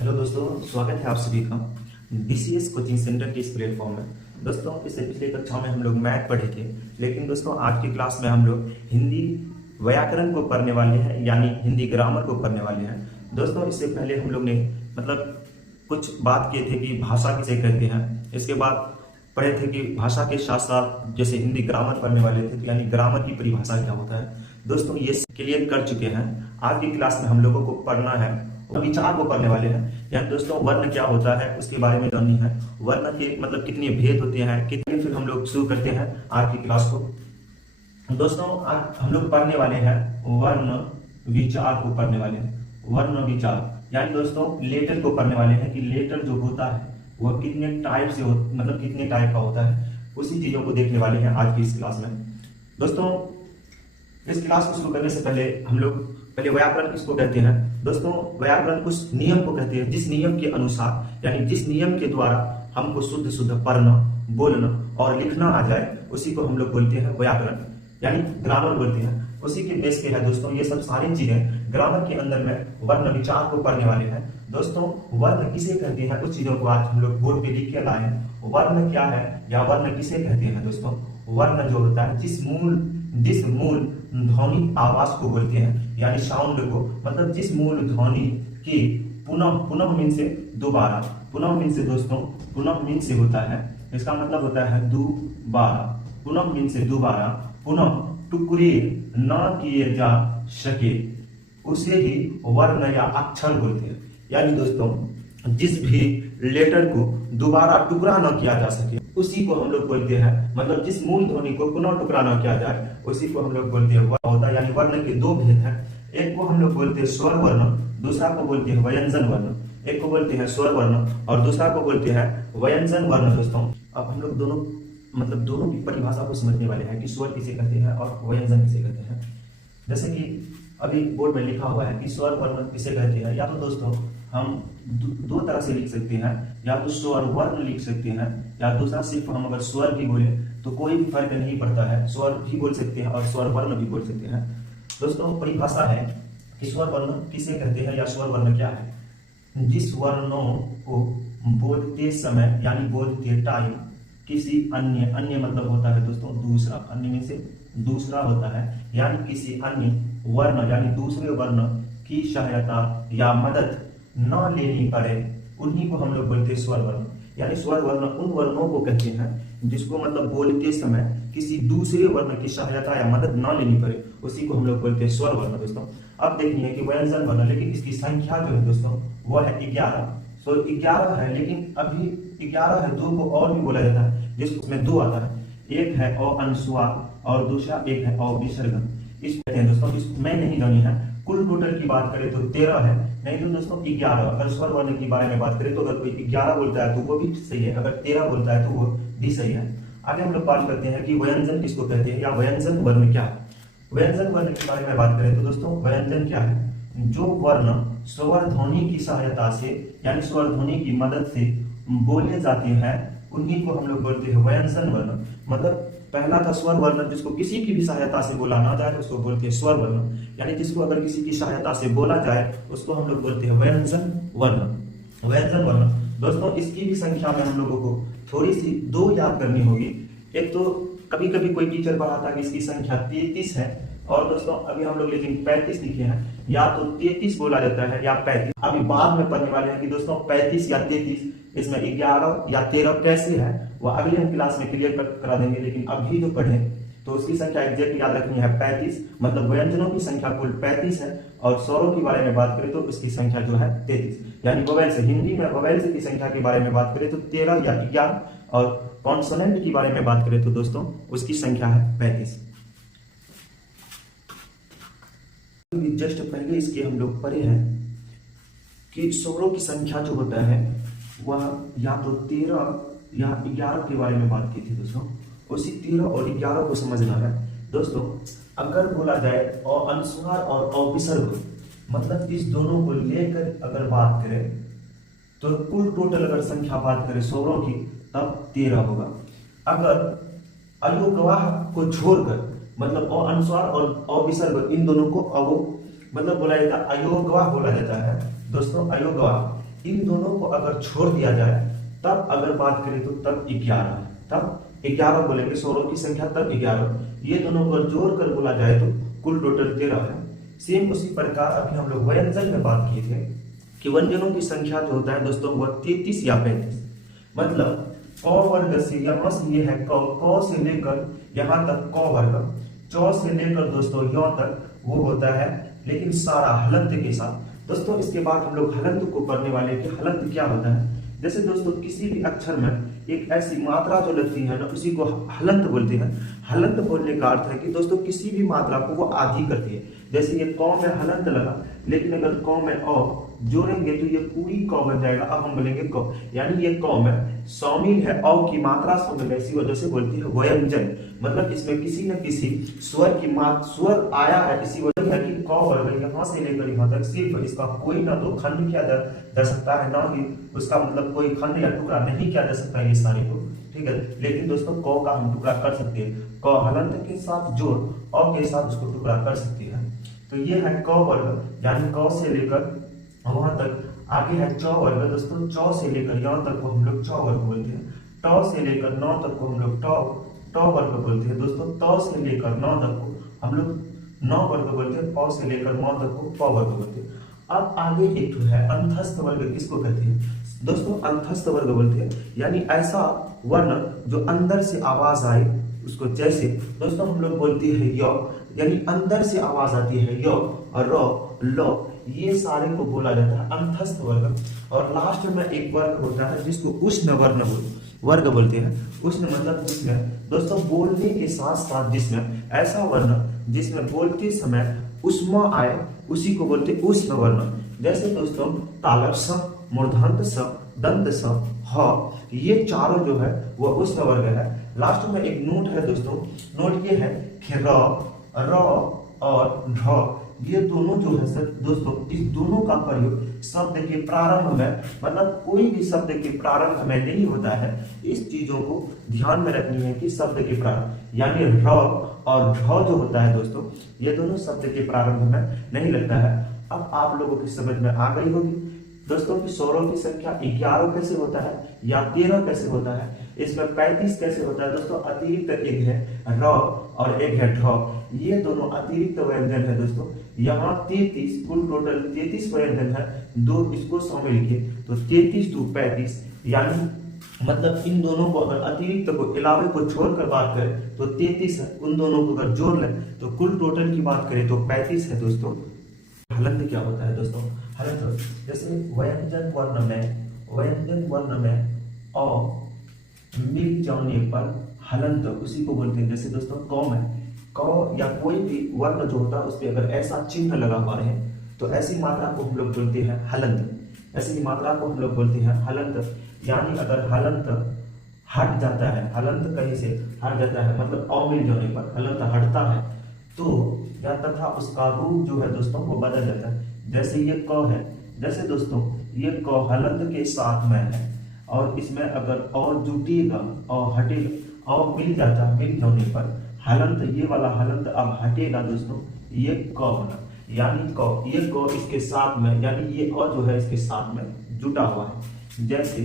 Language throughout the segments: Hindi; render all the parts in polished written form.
हेलो दोस्तों, स्वागत है आप सभी का बीसीएस कोचिंग सेंटर के इस प्लेटफॉर्म में। दोस्तों, इससे पिछले कक्षा में हम लोग मैथ पढ़े थे, लेकिन दोस्तों आज की क्लास में हम लोग हिंदी व्याकरण को पढ़ने वाले हैं, यानी हिंदी ग्रामर को पढ़ने वाले हैं। दोस्तों, इससे पहले हम लोग ने कुछ बात किए थे कि भाषा किसे कहते हैं। इसके बाद पढ़े थे कि भाषा के साथ साथ जैसे हिंदी ग्रामर पढ़ने वाले थे, तो यानी ग्रामर की परिभाषा क्या होता है। दोस्तों, ये क्लियर कर चुके हैं। आज की क्लास में हम लोगों को पढ़ना है, विचार को पढ़ने वाले हैं। यानी दोस्तों, वर्ण क्या होता है उसके बारे में जाननी है। वर्ण के कितने भेद होते हैं, कितने। फिर हम लोग शुरू करते हैं आज की क्लास को। दोस्तों, आज हम लोग पढ़ने वाले हैं वर्ण विचार को पढ़ने वाले हैं। वर्ण विचार यानी दोस्तों लेटर को पढ़ने वाले हैं कि लेटर जो होता है वह कितने टाइप से कितने टाइप का होता है, उसी चीजों को देखने वाले हैं आज की इस क्लास में। दोस्तों, इस क्लास को शुरू करने से पहले हम लोग पहले व्याकरण किसको कहते हैं। दोस्तों, व्याकरण उस नियम को कहते हैं जिस नियम के अनुसार, यानी जिस नियम के द्वारा हमको शुद्ध शुद्ध पढ़ना, बोलना और लिखना आ जाए, उसी को हम लोग बोलते हैं व्याकरण, यानी ग्रामर बोलते हैं। उसी के बेस पे है दोस्तों ये सब सारी चीजें ग्रामर के अंदर में वर्ण विचार को पढ़ने वाले हैं। दोस्तों, वर्ण किसे कहते हैं उस चीजों को आज हम लोग बोर्ड पे लिख के लाए हैं। वर्ण क्या है या वर्ण किसे कहते हैं। दोस्तों, वर्ण जो होता है जिस मूल ध्वनि आवाज को बोलते हैं, यानी साउंड को, जिस मूल ध्वनि की पुनः मीन से दोबारा, पुनः मीन से दोस्तों, पुनः मीन से होता है, इसका मतलब होता है दोबारा, पुनः मीन से दोबारा, पुनः टुकड़े न किए जा सके, उसे ही वर्ण या अक्षर बोलते हैं। यानी दोस्तों जिस भी लेटर को दोबारा टुकड़ा न किया जा सके उसी को हम लोग बोलते हैं, जिस मूल ध्वनि को पुनः टुकड़ा न किया जाए उसी को हम लोग बोलते हैं वर्ण होता है। यानी वर्ण के दो भेद हैं, एक को हम लोग बोलते हैं स्वर वर्ण, दूसरा को बोलते हैं व्यंजन वर्ण। एक को बोलते हैं स्वर वर्ण और दूसरा को बोलते हैं व्यंजन वर्ण। दोस्तों, अब हम लोग दोनों की परिभाषा को समझने वाले हैं कि स्वर किसे कहते हैं और व्यंजन किसे कहते हैं। जैसे कि अभी बोर्ड में लिखा हुआ है कि स्वर वर्ण किसे कहते हैं, या तो दोस्तों हम दो तरह से लिख सकते हैं, या तो स्वर वर्ण लिख सकते हैं, या दूसरा सिर्फ हम अगर स्वर भी बोले तो कोई भी फर्क नहीं पड़ता है, स्वर भी बोल सकते हैं और स्वर वर्ण भी बोल सकते हैं। दोस्तों, परिभाषा है कि स्वर वर्ण किसे कहते हैं या स्वर वर्ण क्या है। जिस वर्णों को बोलते समय यानी बोलते टाइम किसी अन्य होता है दोस्तों दूसरा, अन्य में से दूसरा होता है, यानी किसी अन्य वर्ण यानी दूसरे वर्ण की सहायता या मदद न लेनी पड़े, उन्हीं को हम लोग बोलते हैं स्वर वर्ण। यानी स्वर वर्ण उन वर्णों को कहते हैं जिसको बोलते समय किसी दूसरे वर्ण की सहायता या मदद न लेनी पड़े, उसी को हम लोग बोलते हैं स्वर वर्ण। दोस्तों, अब देखिए कि व्यंजन वर्ण, लेकिन इसकी संख्या जो है दोस्तों वो है 11। 11 है, लेकिन अभी 11 है, 2 को और भी बोला जाता है जिसमें 2 आता है। एक है अ अनुस्वार और दूसरा एक है अ विसर्ग। इस कहते हैं दोस्तों, इसमें नहीं जानी है। कुल टोटल की बात करें तो 13 है, नहीं तो दोस्तों 11। अगर स्वर वर्ण की बारे में बात करें तो अगर कोई 11 बोलता है तो वो भी सही है, अगर 13 बोलता है तो वो भी सही है। आगे हम लोग बात करते हैं कि व्यंजन किसको कहते हैं या व्यंजन वर्ण क्या है। व्यंजन वर्ण के बारे में बात करें तो दोस्तों व्यंजन क्या है, जो वर्ण स्वर ध्वनि की सहायता से यानी स्वर ध्वनि की मदद से बोले जाते हैं उन्हीं को हम लोग बोलते हैं व्यंजन वर्ण। पहला था स्वर वर्ण, जिसको किसी की भी सहायता से बोला ना जाए उसको बोलते हैं स्वर वर्ण, यानी जिसको अगर किसी की सहायता से बोला जाए उसको हम लोग बोलते हैं व्यंजन वर्ण। व्यंजन वर्ण दोस्तों, इसकी भी संख्या में हम लोगों को थोड़ी सी 2 याद करनी होगी। एक तो कभी कभी कोई टीचर पढ़ाता है कि इसकी संख्या 33 है, और दोस्तों अभी हम लोग लेकिन 35 लिखे हैं, या तो 33 बोला जाता है या 35। अभी बाद में पढ़ने वाले हैं कि दोस्तों 35 या 33 इसमें 11 या 13 कैसे है वो अगले हम क्लास में क्लियर करा देंगे। लेकिन अभी जो पढ़े तो उसकी संख्या एग्जैक्ट याद रखनी है 35, व्यंजनों की संख्या कुल 35 है, और स्वरों के बारे में बात करें तो उसकी संख्या जो है 33। यानी वोवेल्स, हिंदी में वोवेल्स की संख्या के बारे में बात करें तो 13 या 11, और कॉन्सोनेंट की बारे में बात करें तो दोस्तों उसकी संख्या है 35। जस्ट पहले इसके हम लोग पढ़े हैं कि स्वरों की संख्या जो होता है वह या तो 13 या 11 के बारे में बात की थी दोस्तों। उसी 13 और 11 को समझना है दोस्तों। अगर बोला जाए अ अनुस्वार और अ विसर्ग, इस दोनों को लेकर अगर बात करें तो कुल टोटल अगर संख्या बात करें स्वरों की तब 13 होगा। अगर अयोगवाह को छोड़कर अ अनुस्वार और अ विसर्ग इन दोनों को बोला जाता है अयोगवाह बोला जाता है दोस्तों। अयोगवाह इन दोनों को अगर छोड़ दिया जाए तब अगर बात करें तो तब 11, तब 11 बोलेंगे, स्वरों की संख्या तब 11। ये दोनों को जोड़ कर बोला जाए तो कुल टोटल 13 है। सेम उसी प्रकार अभी हम लोग व्यंजन में बात किए थे कि व्यंजनों की संख्या जो होता है दोस्तों वो 33 या 35। मतलब क वर्ग से यहाँ से ये है क से लेकर यहाँ तक क वर्ग, चौ से लेकर दोस्तों यहाँ तक वो होता है, लेकिन सारा हलंत के साथ। दोस्तों इसके बाद हम लोग हलंत को पढ़ने वाले हैं कि हलंत क्या होता है। जैसे दोस्तों किसी भी अक्षर में एक ऐसी मात्रा जो लगती है ना उसी को हलंत बोलते हैं। हलंत बोलने का अर्थ है कि दोस्तों किसी भी मात्रा को वो आधी करती है। जैसे ये क में हलंत लगा, लेकिन अगर क में अ जोड़ेंगे तो ये पूरी क बन जाएगा। अब हम बोलेंगे क, यानी ये क में शामिल है अ की मात्रा शामिल है, इसी वजह से बोलती है व्यंजन। मतलब इसमें किसी न किसी स्वर की स्वर आया है, इसी वजह है कि क वर्ग यहाँ से लेकर यहाँ तक सिर्फ इसका कोई ना तो खंड किया जा सकता है, ना ही उसका मतलब कोई खंड या टुकड़ा नहीं किया जा सकता है ये सारे को, ठीक है। लेकिन दोस्तों क का हम टुकड़ा कर सकते हैं, क हलंत के साथ जोड़ अ के साथ उसको टुकड़ा कर सकते हैं। तो ये है क वर्ग, यानी क से लेकर वहां तक। आगे है च वर्ग दोस्तों, च से लेकर यहाँ तक को हम लोग च वर्ग बोलते हैं। ट से लेकर नौ तक को हम लोग ट वर्ग बोलते हैं दोस्तों। त से लेकर नौ तक को हम लोग नौ वर्ग बोलते हैं। प से लेकर नौ तक को प वर्ग बोलते हैं। अब आगे एक तो है अंतस्थ वर्ग, किसको कहते हैं दोस्तों? अंतस्थ वर्ग बोलते हैं, यानी ऐसा वर्ण जो अंदर से आवाज आए उसको। जैसे दोस्तों हम लोग बोलते हैं य, यानी अंदर से आवाज आती है य और र, ल, ये सारे को बोला जाता है अंतस्थ वर्ग। और लास्ट में एक वर्ग होता है जिसको उष्ण वर्ग बोलते हैं। उष्ण मतलब जिसमें दोस्तों बोलने के साथ साथ जिसमें ऐसा वर्ण जिसमें बोलते समय उष्मा आए उसी को बोलते हैं उष्ण वर्ण। जैसे दोस्तों तालव्य स, मूर्धन्य स, दंत स, ह, ये चारों जो है वो उष्ण वर्ग है। लास्ट में एक नोट है दोस्तों, नोट ये है कि र और ढ, ये दोनों जो है सर दोस्तों, इस दोनों का प्रयोग शब्द के प्रारंभ में, मतलब कोई भी शब्द के प्रारंभ में नहीं होता है। इस चीजों को ध्यान में रखनी है कि शब्द के प्रारंभ यानी र और ढ जो होता है दोस्तों, ये दोनों शब्द के प्रारंभ में नहीं लगता है। अब आप लोगों की समझ में आ गई होगी दोस्तों कि स्वरों की संख्या 11 कैसे होता है या 13 कैसे होता है, इसमें 35 कैसे होता है दोस्तों। अतिरिक्त एक है र और एक है ढ, ये दोनों अतिरिक्त व्यंजन है दोस्तों। यहाँ 33 कुल टोटल 33 व्यंजन है, दो इसको शामिल किए तो 33 2 35, यानी मतलब इन दोनों को अगर अतिरिक्त को इलावे को छोड़कर बात करें तो 33 है। उन दोनों को अगर जोड़ लें तो कुल टोटल की बात करें तो 35 है दोस्तों। हलंत क्या होता है दोस्तों? हलंत जैसे व्यंजन वर्ण में अ मिल जाने पर हलंत उसी को बोलते हैं। जैसे दोस्तों क में क या कोई भी वर्ण जो होता है उस पर अगर ऐसा चिन्ह लगा हुआ है तो ऐसी मात्रा को हम लोग बोलते हैं हलंत। ऐसी मात्रा को हम लोग बोलते हैं हलंत। यानी अगर हलंत हट जाता है, हलंत कहीं से हट जाता है मतलब अ मिल जाने पर हलंत हटता है तो या तथा उसका रूप जो है दोस्तों वो बदल जाता है। जैसे ये क है, जैसे दोस्तों ये क हलंत के साथ में है और इसमें अगर और जुटेगा और हटेगा और मिल जाता है, मिल जाने पर हलंत, ये वाला हलंत अब हटेगा दोस्तों, ये क होगा। यानी क, ये क इसके साथ में, यानी ये अ जो है इसके साथ में जुटा हुआ है। जैसे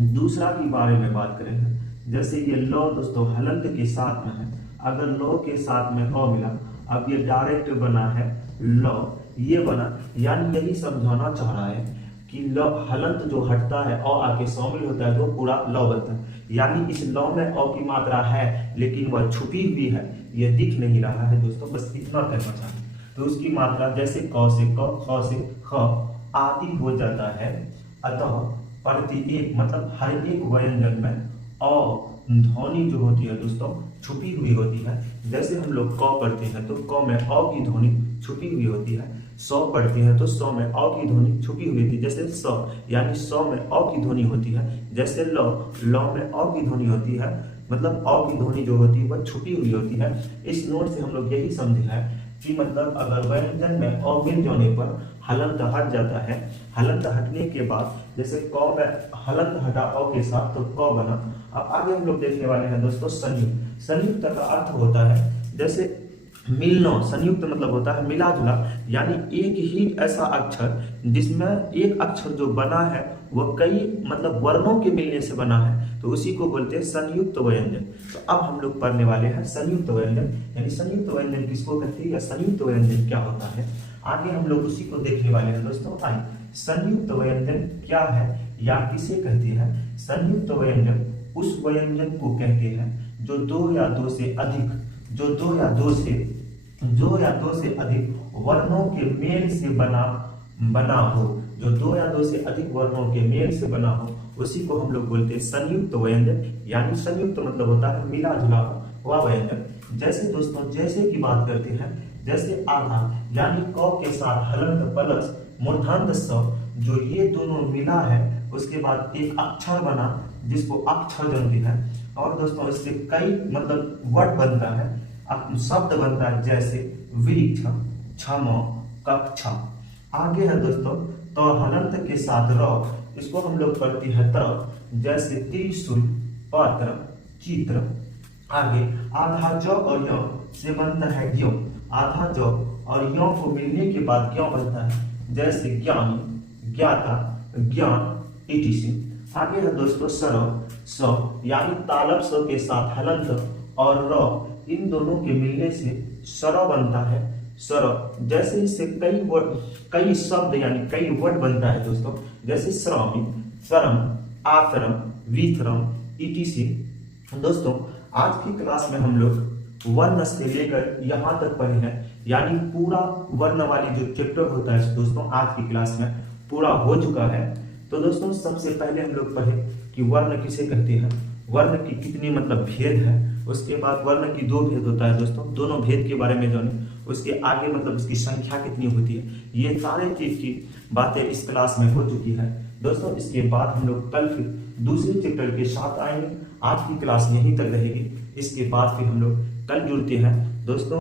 दूसरा के बारे में बात करेंगे, जैसे ये ल दोस्तों हलंत के साथ में है, अगर ल के साथ में अ मिला, अब ये डायरेक्ट बना है ल, ये बना, यानी यही समझाना चाह रहा है कि ल हलंत जो हटता है अ आके शामिल होता है तो पूरा ल बनता है। यानी इस ल में अ की मात्रा है लेकिन वह छुपी हुई है, यह दिख नहीं रहा है दोस्तों, बस इतना कहना चाहते। तो उसकी मात्रा जैसे क से क, ख से ख आदि हो जाता है। अतः प्रति एक मतलब हर एक व्यंजन में अ ध्वनि जो होती है दोस्तों छुपी हुई होती है। जैसे हम लोग क पढ़ते हैं तो क में अ की ध्वनि छुपी हुई होती है, सौ पढ़ते हैं तो सौ में अ की ध्वनि छुपी हुई थी। जैसे स यानी सौ में अ की ध्वनि होती है, जैसे ल में अ की ध्वनि होती है, मतलब अ की ध्वनि जो होती है वह छुपी हुई होती है। इस नोट से हम लोग यही समझे हैं कि मतलब अगर व्यंजन में अ मिल जाने पर हलंत हट जाता है, हलंत हटने के बाद जैसे क में हलंत हटा अ के साथ तो क बना। अब आगे हम लोग देखने वाले हैं दोस्तों संयुक्त। संयुक्त का अर्थ होता है जैसे मिलना, संयुक्त मतलब होता है मिला जुला, यानी एक ही ऐसा अक्षर जिसमें एक अक्षर जो बना है वह कई मतलब वर्णों के मिलने से बना है, तो उसी को बोलते हैं संयुक्त व्यंजन। तो अब हम लोग पढ़ने वाले हैं संयुक्त व्यंजन, यानी संयुक्त व्यंजन किसको कहते हैं या संयुक्त व्यंजन क्या होता है, आगे हम लोग उसी को देखने वाले हैं दोस्तों। आइए, संयुक्त व्यंजन क्या है या किसे कहते हैं? संयुक्त व्यंजन उस व्यंजन को कहते हैं जो दो या दो से अधिक वर्णों के मेल से बना हो, जो दो या दो से अधिक वर्णों के मेल से बना हो, उसी को हम लोग बोलते हैं संयुक्त व्यंजन। यानी संयुक्त मतलब होता है मिला जुला हुआ व्यंजन। जैसे दोस्तों, जैसे की बात करते हैं, जैसे आधा यानी क के साथ हलंत प्लस मूर्धांत स, जो ये दोनों मिला है, उसके बाद एक अक्षर बना जिसको अक्षर जानते हैं। और दोस्तों इससे कई मतलब वर्ड बनता है, शब्द बनता है, जैसे वृक्ष, क्षम, कक्षा। आगे है दोस्तों, तो हलंत के साथ र, इसको हम लोग पढ़ते हैं तर, जैसे त्रिशूल, पत्र, चित्र। आगे आधा ज और य से बनता है ज्ञ, आधा ज और य को मिलने के बाद ज्ञ बनता है, जैसे ज्ञानी, ज्ञाता, ज्ञान, etc। आगे है दोस्तों सर, स यानी तालब स के साथ हलंत और र, इन दोनों के मिलने से सर बनता है, सर। जैसे इससे कई शब्द यानी कई वर्ड बनता है दोस्तों, जैसे श्रमिक, श्रम, आश्रम, विश्रम, etc। दोस्तों आज की क्लास में हम लोग वर्ण से लेकर यहाँ तक पढ़े हैं, यानी पूरा वर्ण वाली जो चैप्टर होता है दोस्तों आज की क्लास में पूरा हो चुका है। तो दोस्तों सबसे पहले हम लोग पढ़े कि वर्ण किसे कहते हैं, वर्ण की कितनी मतलब भेद है, उसके बाद वर्ण की दो भेद होता है दोस्तों, दोनों भेद के बारे में जाने, उसके आगे मतलब उसकी संख्या कितनी होती है, ये सारे चीज की बातें इस क्लास में हो चुकी है दोस्तों। इसके बाद हम लोग कल फिर दूसरे चैप्टर के साथ आएंगे। आज की क्लास यहीं तक रहेगी, इसके बाद फिर हम लोग कल जुड़ते हैं दोस्तों।